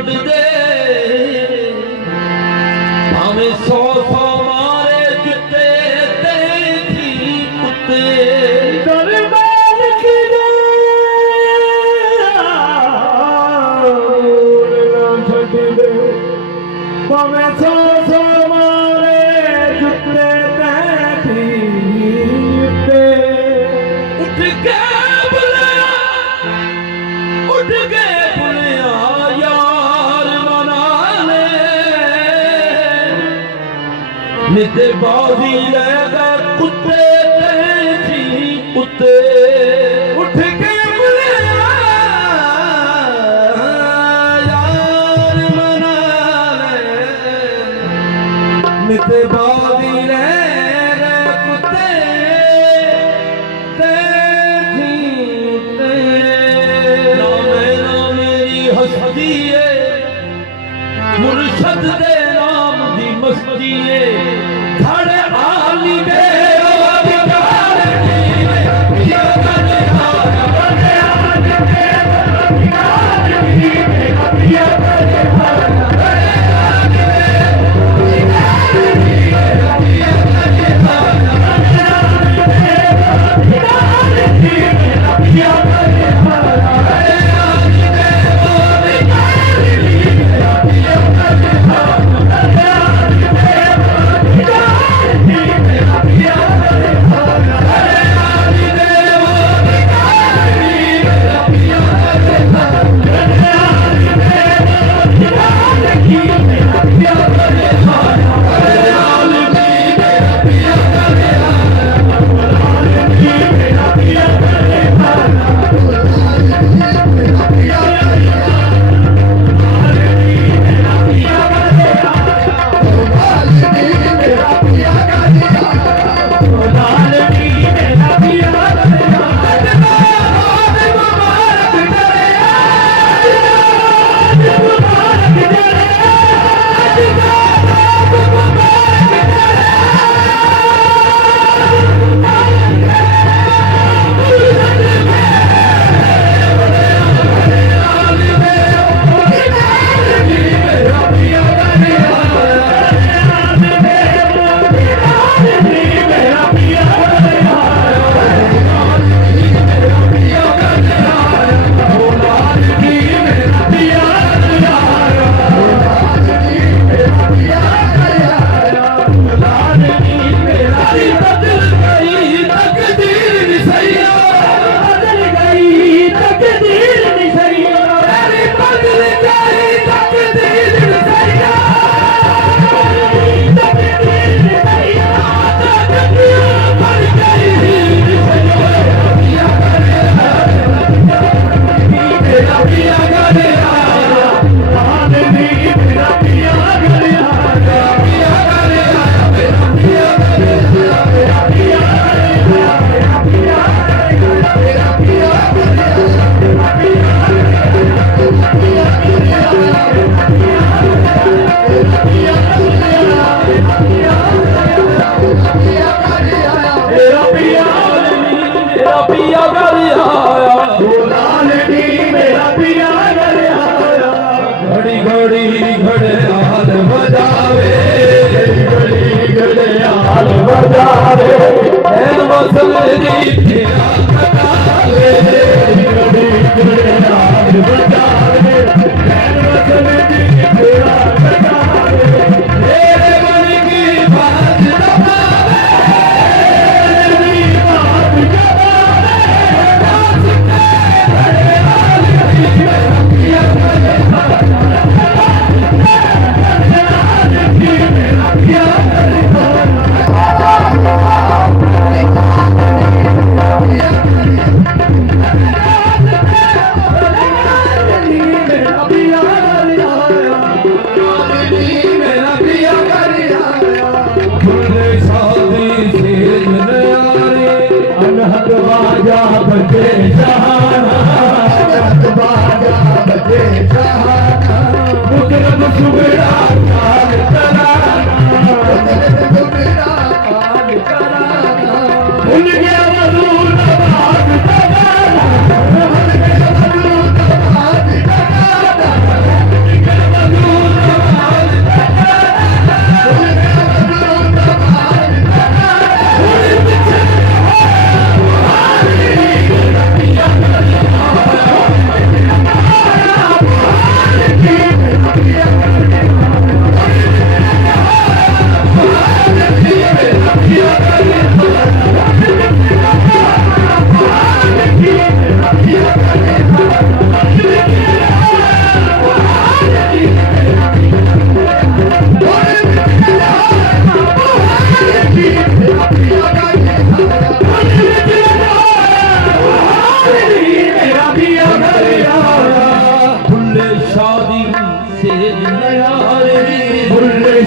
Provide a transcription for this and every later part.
ਛੱਡ ਦੇ ਭਾਵੇਂ 100 ਮਾਰੇ ਜਿੱਤੇ ਤੇ ਥੀ ਕੁੱਤੇ ਦਰਬਾਰ ਕਿਦੇ ਛੱਡ ਦੇ ਭਾਵੇਂ 100 ਮਾਰੇ ਜਿੱਤੇ ਤੇ ਥੀ ਉੱਤੇ ਉੱਠ ਕੇ ਬੁਲਾਇਆ ਉੱਠ ਕੇ निते बाजी रह गए कुत्ते थी कुत्ते उठ के बुलाया यार मना ले निते बाजी रह गए कुत्ते थी कुत्ते ना मेरी हस्ती है मुर्शद दे नाम दी मस्ती है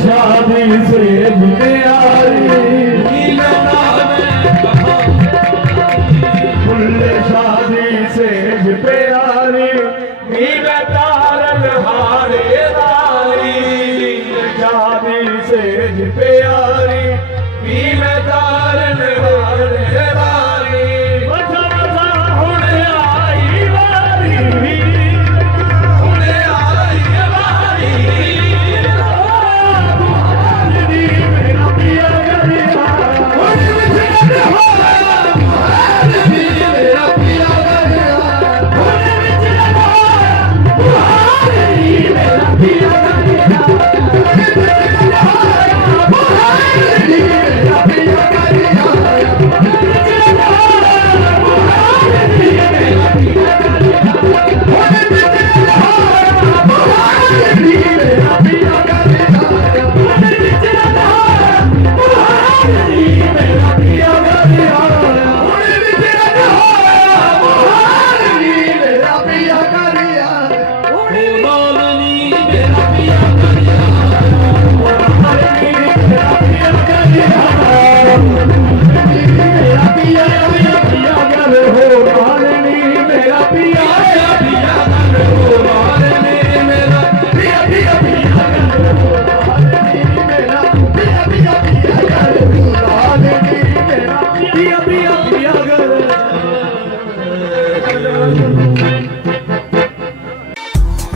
शादी से प्यारी फुल शादी से प्यारी नीले तारन हारे वाली शादी से प्यारी नीले तारन हारे वाली बसा बसा हुणे आई वारी हुणे आई वारी मेरा पिया गरिया हुणे विच मेरा पिया गरिया हुणे विच मेरा पिया गरिया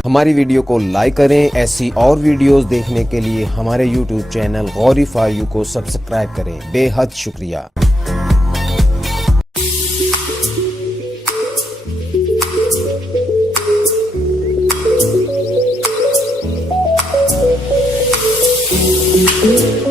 हमारी वीडियो को लाइक करें। ऐसी और वीडियोस देखने के लिए हमारे YouTube channel Gauri for you को सब्सक्राइब करें। बेहद शुक्रिया। Thank you.